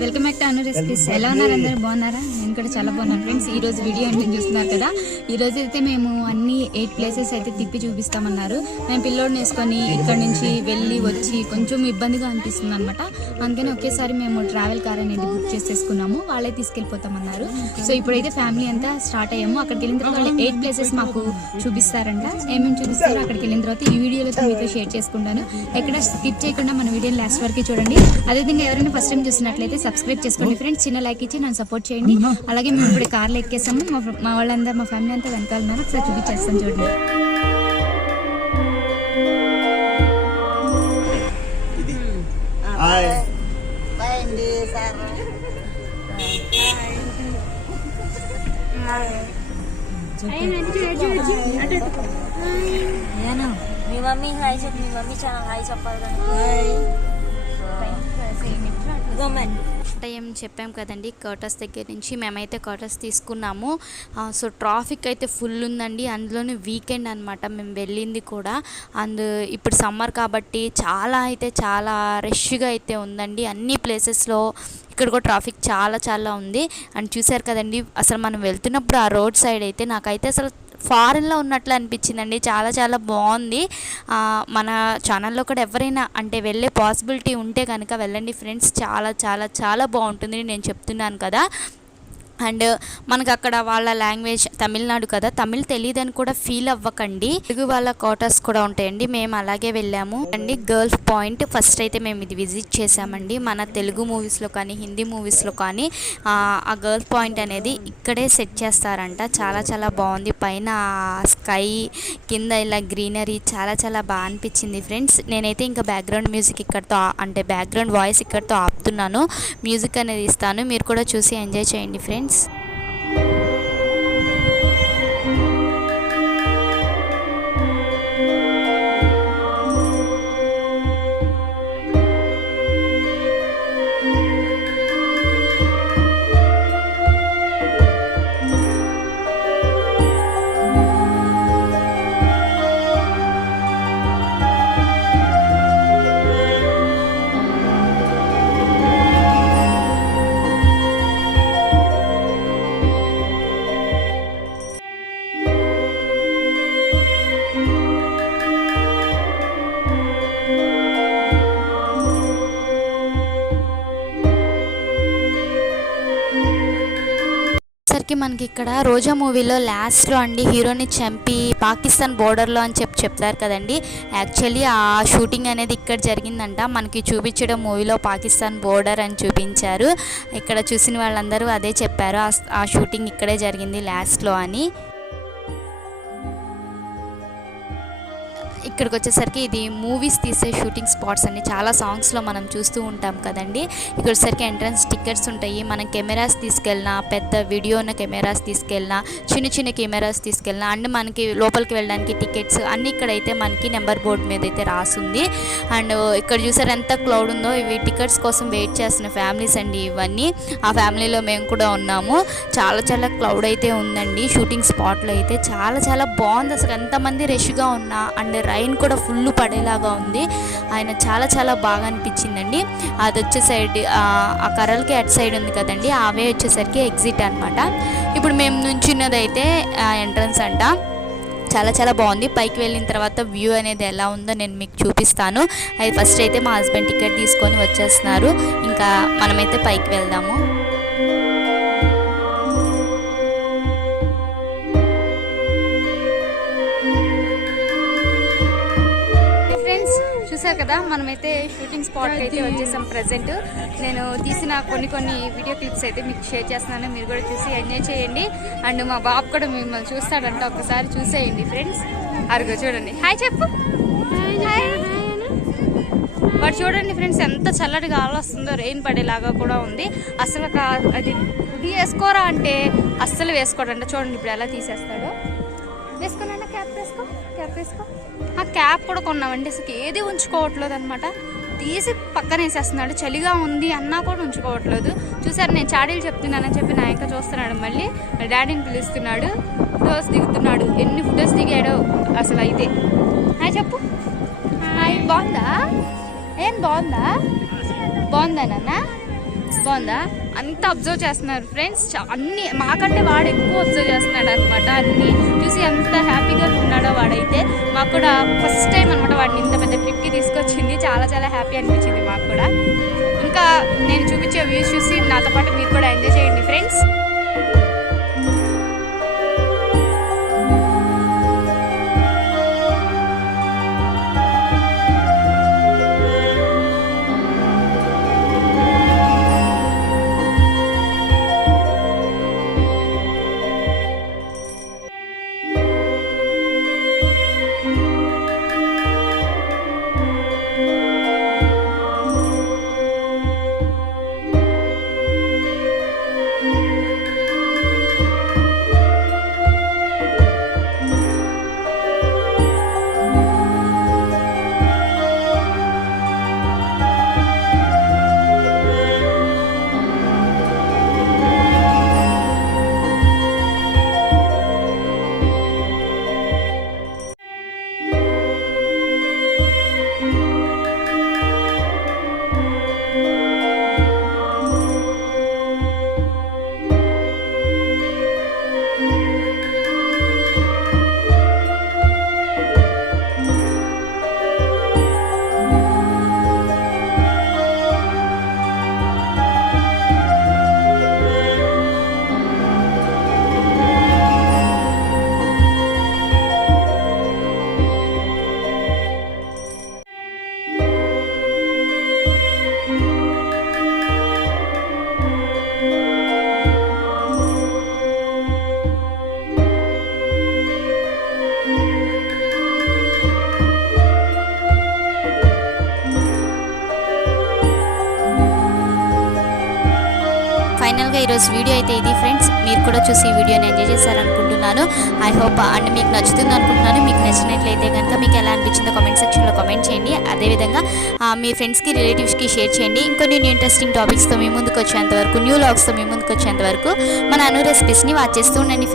Welcome back to Anu recipes. ఎలా ఉన్నారు అందరూ? బాగున్నారా? నేను కూడా చాలా బాగున్నాను ఫ్రెండ్స్. ఈ రోజు వీడియో అంటే చూస్తున్నారు కదా, ఈ రోజు అయితే మేము అన్ని 8 ప్లేసెస్ అయితే తిప్పి చూపిస్తామన్నారు. మేము పిల్లోడిని వేసుకొని ఇక్కడ నుంచి వెళ్ళి వచ్చి కొంచెం ఇబ్బందిగా అనిపిస్తుంది అనమాట. అందుకని ఒకేసారి మేము ట్రావెల్ కార్ అనేది బుక్ చేసేసుకున్నాము. వాళ్ళే తీసుకెళ్ళిపోతామన్నారు. సో ఇప్పుడైతే ఫ్యామిలీ అంతా స్టార్ట్ అయ్యాము. అక్కడికి వెళ్ళిన తర్వాత వాళ్ళు 8 ప్లేసెస్ మాకు చూపిస్తారంట. ఏమేమి చూపిస్తారో అక్కడికి వెళ్ళిన తర్వాత ఈ వీడియోలో మీతో షేర్ చేసుకుంటాను. ఎక్కడ స్కిప్ చేయకుండా మన వీడియోని లాస్ట్ వరకు చూడండి. అదేవిధంగా ఎవరైనా ఫస్ట్ టైం చూసినట్లయితే సబ్స్క్రైబ్ చేసుకోండి ఫ్రెండ్స్. చిన్న లైక్ ఇచ్చి నన్ను సపోర్ట్ చేయండి. అలాగే మేము ఇప్పుడు కార్లో ఎక్కేసాము. మా వాళ్ళందరూ, మా ఫ్యామిలీ అంతా వెనకాల ఉన్నారు. ఒకసారి చూపించేస్తాను చూడండి. మీ మమ్మీ హాయ్ చెప్పు. మీ మమ్మీ చాలా హాయ్ చెప్పాలి. టైం చెప్పాం కదండి, కర్టస్ దగ్గర నుంచి మేమైతే కర్టస్ తీసుకున్నాము. సో ట్రాఫిక్ అయితే ఫుల్ ఉందండి. అందులోనే వీకెండ్ అనమాట మేము వెళ్ళింది కూడా. అండ్ ఇప్పుడు సమ్మర్ కాబట్టి చాలా రష్గా అయితే ఉందండి అన్ని ప్లేసెస్లో. ఇక్కడ కూడా ట్రాఫిక్ చాలా ఉంది. అండ్ చూసారు కదండి, అసలు మనం వెళ్తున్నప్పుడు ఆ రోడ్ సైడ్ అయితే నాకైతే అసలు ఫారెన్లో ఉన్నట్లు అనిపించిందండి. చాలా బాగుంది. మన ఛానల్లో కూడా ఎవరైనా అంటే వెళ్ళే పాసిబిలిటీ ఉంటే కనుక వెళ్ళండి ఫ్రెండ్స్. చాలా బాగుంటుంది, నేను చెప్తున్నాను కదా. అండ్ మనకు అక్కడ వాళ్ళ లాంగ్వేజ్ తమిళనాడు కదా, తమిళ్ తెలియదని కూడా ఫీల్ అవ్వకండి. తెలుగు వాళ్ళ క్వార్టర్స్ కూడా ఉంటాయండి. మేము అలాగే వెళ్ళాము అండి. గర్ల్స్ పాయింట్ ఫస్ట్ అయితే మేము ఇది విజిట్ చేసామండి. మన తెలుగు మూవీస్లో కానీ హిందీ మూవీస్లో కానీ ఆ గర్ల్స్ పాయింట్ అనేది ఇక్కడే సెట్ చేస్తారంట. చాలా బాగుంది. పైన స్కై కింద ఇలా గ్రీనరీ చాలా బాగా అనిపించింది ఫ్రెండ్స్. నేనైతే ఇంకా బ్యాక్గ్రౌండ్ మ్యూజిక్ ఇక్కడతో అంటే బ్యాక్గ్రౌండ్ వాయిస్ ఇక్కడతో ఆపుతున్నాను. మ్యూజిక్ అనేది ఇస్తాను, మీరు కూడా చూసి ఎంజాయ్ చేయండి ఫ్రెండ్స్. మనకి ఇక్కడ రోజా మూవీలో లాస్ట్లో అండి హీరోని చంపి పాకిస్తాన్ బోర్డర్లో అని చెప్తారు కదండి. యాక్చువల్లీ ఆ షూటింగ్ అనేది ఇక్కడ జరిగిందంట. మనకి చూపించడం మూవీలో పాకిస్తాన్ బోర్డర్ అని చూపించారు. ఇక్కడ చూసిన వాళ్ళందరూ అదే చెప్పారు, ఆ షూటింగ్ ఇక్కడే జరిగింది లాస్ట్లో అని. ఇక్కడికి వచ్చేసరికి ఇది మూవీస్ తీసే షూటింగ్ స్పాట్స్ అండి. చాలా సాంగ్స్లో మనం చూస్తూ ఉంటాం కదండి. ఇక్కడ వచ్చేసరికి ఎంట్రన్స్ టికెట్స్ ఉంటాయి. మనం కెమెరాస్ తీసుకెళ్ళినా, పెద్ద వీడియో ఉన్న కెమెరాస్ తీసుకెళ్ళినా, చిన్న కెమెరాస్ తీసుకెళ్ళినా, అండ్ మనకి లోపలికి వెళ్ళడానికి టికెట్స్ అన్నీ ఇక్కడైతే మనకి నెంబర్ బోర్డు మీద అయితే రాసుంది. అండ్ ఇక్కడ చూసారు ఎంత క్లౌడ్ ఉందో. ఇవి టికెట్స్ కోసం వెయిట్ చేస్తున్న ఫ్యామిలీస్ అండి ఇవన్నీ. ఆ ఫ్యామిలీలో మేము కూడా ఉన్నాము. చాలా క్లౌడ్ అయితే ఉందండి షూటింగ్ స్పాట్లో అయితే. చాలా బాగుంది. అసలు ఎంతమంది రష్గా ఉన్నా అండ్ రైన్ కూడా ఫుల్ పడేలాగా ఉంది. ఆయన చాలా బాగా అనిపించిందండి. అది వచ్చే సైడ్ ఆ కర్రలకి అటు సైడ్ ఉంది కదండి, అవే వచ్చేసరికి ఎగ్జిట్ అనమాట. ఇప్పుడు మేము నుంచున్నదైతే ఎంట్రన్స్ అంట. చాలా బాగుంది. పైకి వెళ్ళిన తర్వాత వ్యూ అనేది ఎలా ఉందో నేను మీకు చూపిస్తాను. అది ఫస్ట్ అయితే మా హస్బెండ్ టికెట్ తీసుకొని వచ్చేస్తున్నారు. ఇంకా మనమైతే పైకి వెళ్దాము. చూసారు కదా, మనమైతే షూటింగ్ స్పాట్కి అయితే వచ్చేసాం. ప్రజెంట్ నేను తీసిన కొన్ని వీడియో క్లిప్స్ అయితే మీకు షేర్ చేస్తున్నాను. మీరు కూడా చూసి ఎంజాయ్ చేయండి. అండ్ మా బాబు కూడా మిమ్మల్ని చూస్తాడంట, ఒకసారి చూసేయండి ఫ్రెండ్స్. అరుగు చూడండి, హాయ్ చెప్పు. వాడు చూడండి ఫ్రెండ్స్ ఎంత చల్లటి గాలి వస్తుందో, రెయిన్ పడేలాగా కూడా ఉంది. అసలు అది ఇది వేసుకోరా అంటే అస్సలు వేసుకోడంట. చూడండి ఇప్పుడు ఎలా తీసేస్తాడో. వేసుకోనండి, క్యాప్ వేసుకో. ఆ క్యాప్ కూడా కొన్నామండి. అసలు ఏది ఉంచుకోవట్లేదు అనమాట. తీసి పక్కన వేసేస్తున్నాడు. చలిగా ఉంది అన్నా కూడా ఉంచుకోవట్లేదు. చూసారు, నేను చాడీలు చెప్తున్నానని చెప్పి నా ఇంకా చూస్తున్నాడు. మళ్ళీ డాడీని పిలుస్తున్నాడు, ఫొటోస్ దిగుతున్నాడు. ఎన్ని ఫొటోస్ దిగాడో అసలు అయితే. హాయ్ చెప్పు. హాయ్, బాగుందా? ఏం బాగుందా నాన్న? బాగుందా? అంతా అబ్జర్వ్ చేస్తున్నారు ఫ్రెండ్స్, అన్ని మాకంటే వాడు ఎక్కువ అబ్జర్వ్ చేస్తున్నాడు అనమాట. అన్ని చూసి ఎంత హ్యాపీగా ఉన్నాడో వాడైతే. మాకు కూడా ఫస్ట్ టైం అనమాట వాడిని ఇంత పెద్ద ట్రిప్కి తీసుకొచ్చింది. చాలా చాలా హ్యాపీ అనిపించింది మాకు కూడా. ఇంకా నేను చూపించే వ్యూస్ చూసి నాతో పాటు మీరు కూడా ఎంజాయ్ చేయండి ఫ్రెండ్స్. ఫైనల్గా ఈరోజు వీడియో అయితే ఇది ఫ్రెండ్స్. మీరు కూడా చూసి ఈ వీడియోని ఎంజాయ్ చేశారనుకుంటున్నాను. ఐ హోప్ అండ్ మీకు నచ్చుతుంది అనుకుంటున్నాను. మీకు నచ్చినట్లయితే కనుక మీకు ఎలా అనిపించిందో కామెంట్ సెక్షన్లో కామెంట్ చేయండి. అదేవిధంగా మీ ఫ్రెండ్స్కి రిలేటివ్స్కి షేర్ చేయండి. ఇంకొన్ని న్యూ ఇంట్రెస్టింగ్ టాపిక్స్తో మీ ముందుకు వచ్చేంతవరకు, న్యూ వ్లాగ్స్తో మీ ముందుకు వచ్చేంతవరకు మన అను రెసిపీస్ని వాచ్ చేస్తూ ఉండండి.